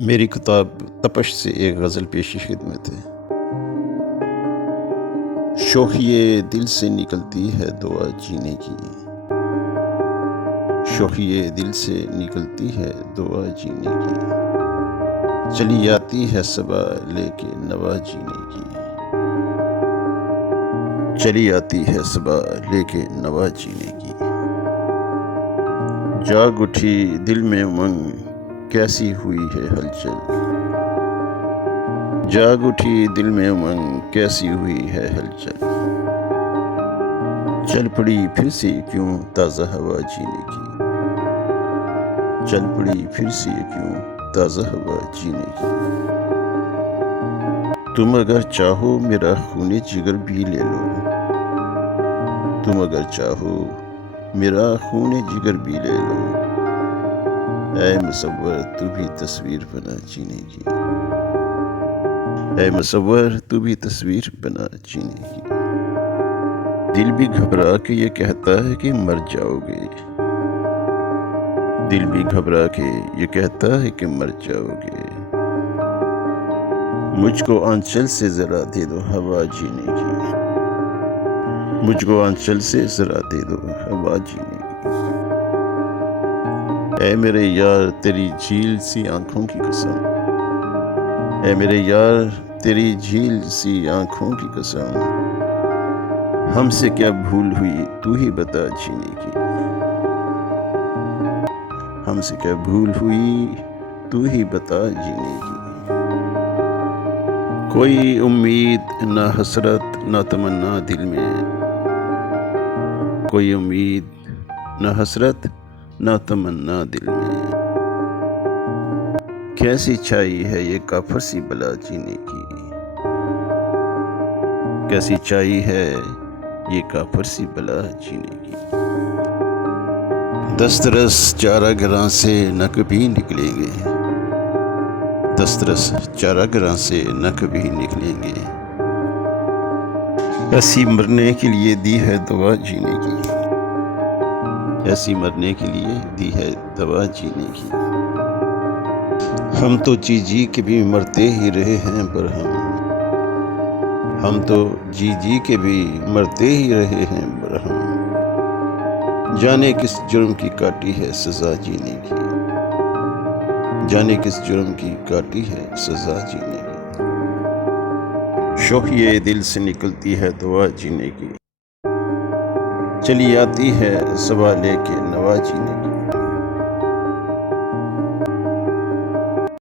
میری کتاب تپش سے ایک غزل پیشی خدمت ہے۔ شوخیِ دل سے نکلتی ہے دعا جینے کی، شوخیِ دل سے نکلتی ہے دعا جینے کی، چلی آتی ہے صبا لے کے نوا جینے کی، چلی آتی ہے صبا لے کے نوا جینے کی۔ جاگ اٹھی دل میں امنگ کیسی ہوئی ہے ہلچل، جاگ اٹھی دل میں امنگ کیسی ہوئی ہے ہلچل، چل پڑی پھر سے کیوں تازہ ہوا جینے کی، چل پڑی پھر سے کیوں تازہ ہوا جینے کی۔ تم اگر چاہو میرا خون جگر بھی لے لو، تم اگر چاہو میرا خون جگر بھی لے لو، اے مصور تو بھی تصویر بنا جینے کی، اے مصور تو بھی تصویر بنا جینے کی۔ دل بھی گھبرا کے یہ کہتا ہے کہ مر جاؤ گے، دل بھی گھبرا کے یہ کہتا ہے کہ مر جاؤ گے، مجھ کو آنچل سے ذرا دے دو ہوا جینے کی، مجھ کو آنچل سے ذرا دے دو ہوا جینے کی۔ اے میرے یار تیری جھیل سی آنکھوں کی قسم، اے میرے یار تیری جھیل سی آنکھوں کی قسم، ہم سے کیا بھول ہوئی تو ہی بتا جینے کی، ہم سے کیا بھول ہوئی تو ہی بتا جینے کی۔ کوئی امید نہ حسرت نہ تمنا دل میں، کوئی امید نہ حسرت نہ تمنا دل میں، کیسی چھائی ہے یہ کافر سی بلا جینے کی، کیسی چھائی ہے یہ کافر سی بلا جینے کی۔ دسترس چارہ گراں سے نہ کبھی نکلیں گے، دسترس چارہ گراں سے نہ کبھی نکلیں گے، ایسی مرنے کے لیے دی ہے دوا جینے کی، ایسی مرنے کے لیے دی ہے دوا جینے کی۔ ہم تو جی جی کے بھی مرتے ہی رہے ہیں برہم، ہم تو جی جی کے بھی مرتے ہی رہے ہیں برہم، جانے کس جرم کی کاٹی ہے سزا جینے کی، جانے کس جرم کی کاٹی ہے سزا جینے کی۔ شوخیِ دل سے نکلتی ہے دعا جینے کی، چلی آتی ہے صبا لے کے نوا جینے کی۔